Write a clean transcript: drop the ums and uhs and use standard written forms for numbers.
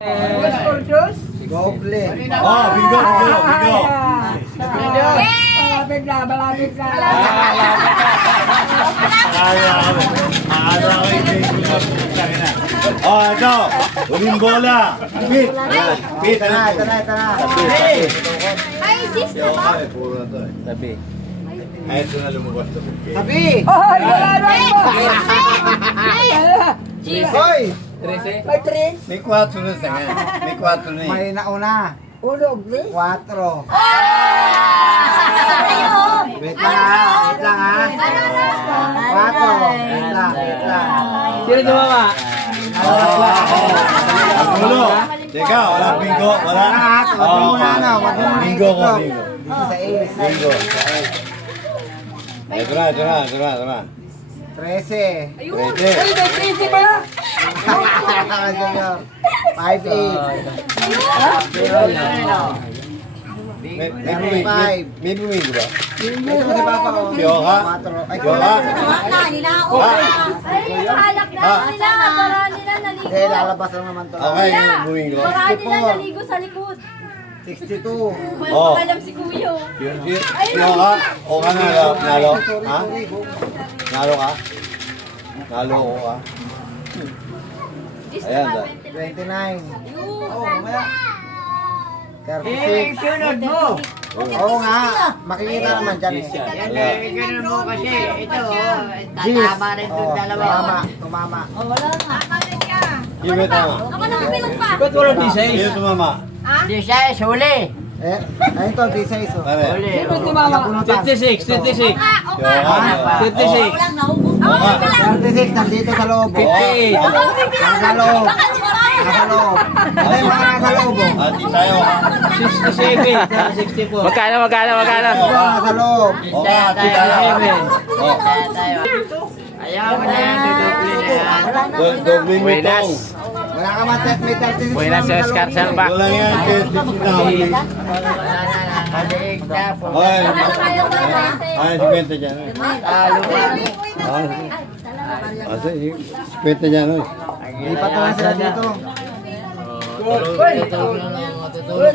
Goble. Oh, bingo, bingo, bingo. Malapit na, malapit na. Oh, ito. Huling bola. Pit. Pit. Ito na. Ay, sis na ba? Puro na to eh. Tabi. Ay, ito na lumabas to. Sabi! Ay! Hoy! May trin? May 4 na sa nga. May 4 na eh. May nauna. Unog, eh? 4. Wait lang ha. 4. Wait lang. Sino tumama? Ulo. Teka, wala bingo. Wala. Wag mo muna ano. Wag mo muna Bingo ko, itlog. bingo. Dito sa ace. Bingo. Ito na. 13. Ayun! Pwede. Ay, may trin ba? 5-8. May bumigo ba? Ito si Papa ko. Yoka? 4. Ay, Yoka? Ay, halak na nila. Para nila naligo. Hindi, lalabas lang naman to. Okay, yung bumigo. Para nila naligo sa likod. 62. Oh. Walang alam si Kuyo. Yoka? O ka nalo? Nalo? Ha? Nalo ka? Nalo ko ka? Ayan, 29. Oh, mamaya. 36. Sunod mo. Oo nga. Makikita naman dyan eh. Ganun mo kasi. Ito, Gis. tatama rin itong dalawa. Tumama. Oh, wala nga. Yung may tama. Ako nakabilang pa. Ba't walang D6? Yung tumama. D6, huli. Ayun to, 16 oh. Pare. Huli. Napunutan. 36, 36. Yoka. 56. Walang naubos. Yoka. 36, nandito sa loob. 58. Nasa loob. Nasa loob. Ito yung mga nasa loob oh. Ati tayo. 67. 64. Magkano? Ito, nasa loob. Yoka, ati tayo. Oh. Ayaw mo na yan, duduplin na yan. Dobling mo itong. Wala ka man, may 36 Buenas, naman sa Oscar loob. Salva. Wala yan, kaya tinawag. Maliig na po. Ay, ay, 50 dyan. Talo ka. Ay, 50 dyan. Lipat na lang sila dito. Tutulog.